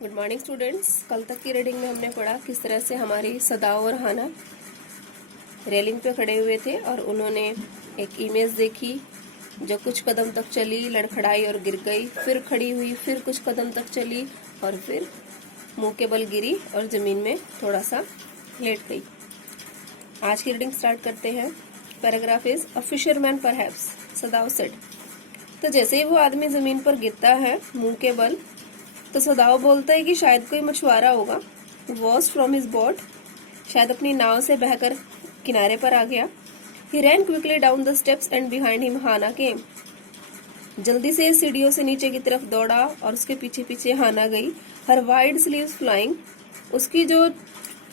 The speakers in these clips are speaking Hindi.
Good morning students. कल तक की रीडिंग में हमने पढ़ा किस तरह से हमारी सदाओ और हाना रेलिंग पे खड़े हुए थे और उन्होंने एक इमेज देखी जो कुछ कदम तक चली, लड़खड़ाई और गिर गई, फिर खड़ी हुई, फिर कुछ कदम तक चली और फिर मुंह के बल गिरी और जमीन में थोड़ा सा लेट गई। आज की रीडिंग स्टार्ट करते हैं। Paragraph is a fisherman perhaps, Sadao said. तो जैसे ही वो आदमी जमीन पर गिरता है मुंह के बल, तो सदाओ बोलता है कि शायद कोई मछुआरा होगा। वॉज फ्रॉम हिज बोट, शायद अपनी नाव से बहकर किनारे पर आ गया। He ran quickly down the steps and behind him Hana came. जल्दी से सीढ़ियों से नीचे की तरफ दौड़ा और उसके पीछे पीछे हाना गई। हर वाइड स्लीव्स फ्लाइंग, उसकी जो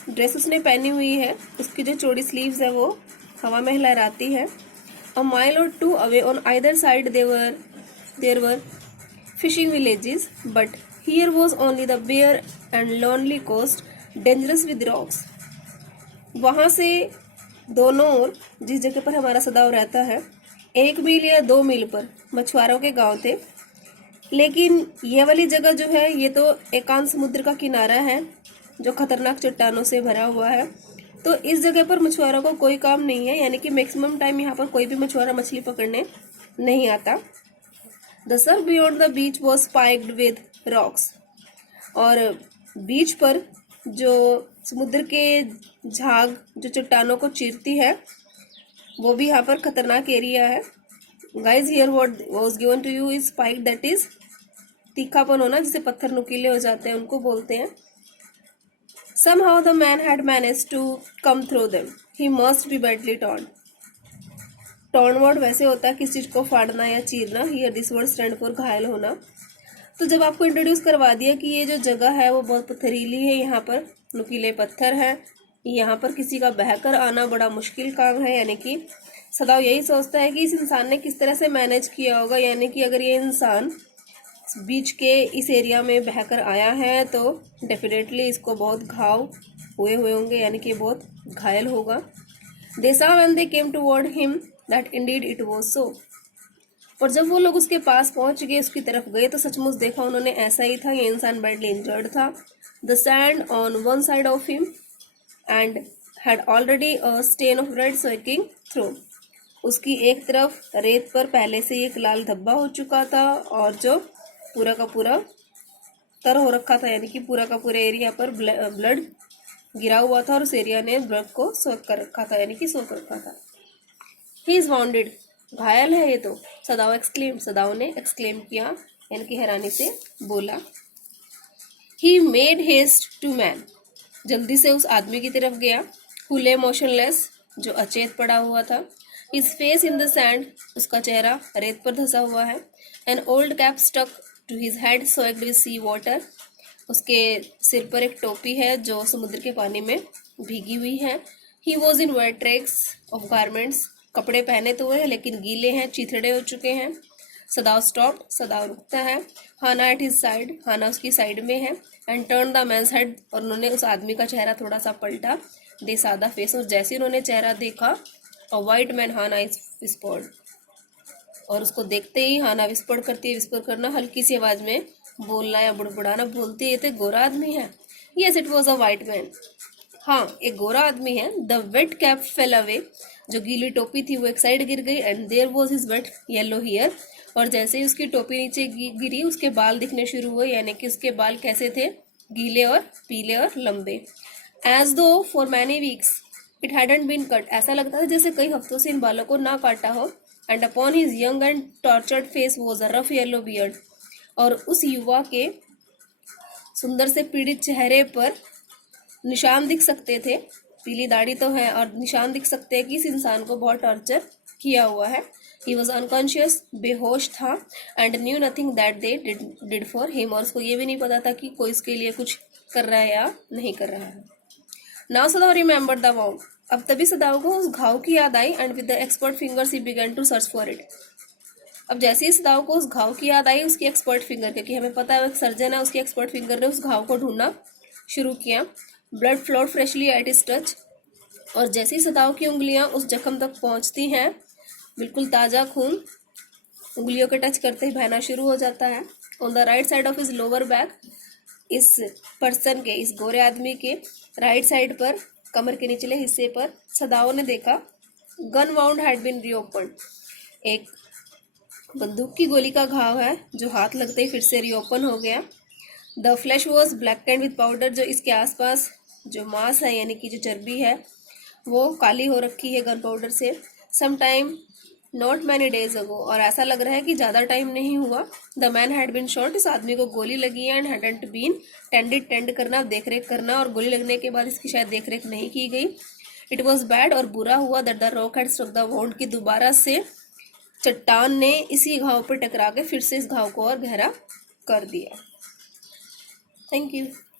ड्रेस उसने पहनी हुई है उसकी जो चौड़ी स्लीव्स है वो हवा में लहराती है। A mile or two away on either side there were fishing villages, but here was only the bare and lonely coast, dangerous with rocks. वहां से दोनों ओर, जिस जगह पर हमारा सदाव रहता है, 1 मील या 2 मील पर मछुआरों के गांव थे। लेकिन ये वाली जगह जो है ये तो एकांत समुद्र का किनारा है जो खतरनाक चट्टानों से भरा हुआ है। तो इस जगह पर मछुआरों को कोई काम नहीं है, यानी कि मैक्सिमम टाइम यहाँ पर कोई भी मछुआरा मछली पकड़ने नहीं आता। The surf beyond the beach was spiked with rocks. और बीच पर जो समुद्र के झाग जो चट्टानों को चीरती है वो भी यहाँ पर खतरनाक एरिया है। Guys, here what was given to you is spiked, that is तीखापन होना, जिसे पत्थर नुकीले हो जाते हैं उनको बोलते हैं। Somehow the man had managed to come through them. He must be badly torn. Torn word वैसे होता है किसी चीज को फाड़ना या चीरना। Here this word stand for घायल होना। तो जब आपको इंट्रोड्यूस करवा दिया कि ये जो जगह है वो बहुत पथरीली है, यहाँ पर नुकीले पत्थर हैं, यहाँ पर किसी का बहकर आना बड़ा मुश्किल काम है, यानी कि सदाओ यही सोचता है कि इस इंसान ने किस तरह से मैनेज किया होगा। यानी कि अगर ये इंसान बीच के इस एरिया में बहकर आया है तो डेफिनेटली इसको बहुत घाव हुए होंगे, यानी कि बहुत घायल होगा। They saw when they came toward him that indeed it was so. और जब वो लोग उसके पास पहुंच गए, उसकी तरफ गए, तो सचमुच देखा उन्होंने ऐसा ही था, ये इंसान badly injured था। The sand on one side of him and had already a stain of red soaking through. उसकी एक तरफ रेत पर पहले से एक लाल धब्बा हो चुका था और जो पूरा का पूरा तर हो रखा था, यानी कि पूरा का पूरा एरिया पर ब्लड गिरा हुआ था और उस एरिया ने ब्लड को सोख कर रखा था, यानी कि सोख रखा था। ही इज वाउंडेड, घायल है ये तो। सदाओ एक्सक्लेम, सदाओ ने एक्सक्लेम किया, यानी कि हैरानी से बोला। He made haste to man, जल्दी से उस आदमी की तरफ गया। हु ले मोशनलेस, जो अचेत पड़ा हुआ था। His face in the sand, उसका चेहरा रेत पर धंसा हुआ है। An old cap stuck to his head soaked with sea water, उसके सिर पर एक टोपी है जो समुद्र के पानी में भीगी हुई है। He was in wet tracks of garments, कपड़े पहने तो हुए हैं लेकिन गीले हैं, चिथड़े हो चुके हैं। सदाओ स्टॉप, सदाओ रुकता है। Hana at his side, Hana उसकी साइड में है। And turn the man's head, और उन्होंने उस आदमी का चेहरा थोड़ा सा पलटा। दे सादा फेस, और जैसे उन्होंने चेहरा देखा, a white man Hana is whispered, और उसको देखते ही हाना विस्पर करती है। विस्पर करना हल्की सी आवाज में बोलना या बुड़बुड़ाना। बोलती है तो गोरा आदमी है। Yes, it was a white man, हाँ एक गोरा आदमी है। The wet cap fell away, जो गीली टोपी थी वो एक साइड गिर गई। And there was his wet yellow hair, और जैसे ही उसकी टोपी नीचे गिरी उसके बाल दिखने शुरू हुए, यानी कि उसके बाल कैसे थे, गीले और पीले और लंबे। As though for many weeks it hadn't been cut, ऐसा लगता था जैसे कई हफ्तों से इन बालों को ना काटा हो। And upon his young and tortured face was a rough yellow beard, और उस युवा के सुंदर से पीड़ित चेहरे पर निशान दिख सकते थे। पीली दाढ़ी तो है और निशान दिख सकते हैं कि इस इंसान को बहुत टॉर्चर किया हुआ है। ही वॉज अनकॉन्शियस, बेहोश था। And knew nothing that they did for him, और उसको ये भी नहीं पता था कि कोई इसके लिए कुछ कर रहा है या नहीं कर रहा है। Now Sadao remember the wound, अब तभी सदाओ को उस घाव की याद आई। And with the expert fingers he began to search for it, अब जैसे ही सदाओ को उस घाव की याद आई उसकी एक्सपर्ट फिंगर, क्योंकि हमें पता है वो एक सर्जन है, उसकी एक्सपर्ट फिंगर ने उस घाव को ढूंढना शुरू किया। Blood flowed freshly at his touch, और जैसे ही सदाओ की उंगलियां उस जख्म तक पहुंचती हैं, बिल्कुल ताजा खून उंगलियों के टच करते ही बहना शुरू हो जाता है। On the right side of his lower back, इस पर्सन के, इस गोरे आदमी के राइट साइड पर कमर के निचले हिस्से पर सदाओं ने देखा gun wound had been reopened, एक बंदूक की गोली का घाव है जो हाथ लगते ही फिर से रीओपन हो गया। The flash was black and with powder, जो इसके आसपास जो मांस है यानी कि जो चर्बी है वो काली हो रखी है गन पाउडर से। Some time not many days ago, और ऐसा लग रहा है कि ज़्यादा टाइम नहीं हुआ। The man had been shot, इस आदमी को गोली लगी है। And hadn't been tended, tend करना देख रेख करना, और गोली लगने के बाद इसकी शायद देख रेख नहीं की गई। इट वॉज बैड, और बुरा हुआ that the rock had struck the wound, की दोबारा से चट्टान ने इसी घाव पर टकरा के फिर से इस घाव को और गहरा कर दिया। Thank you.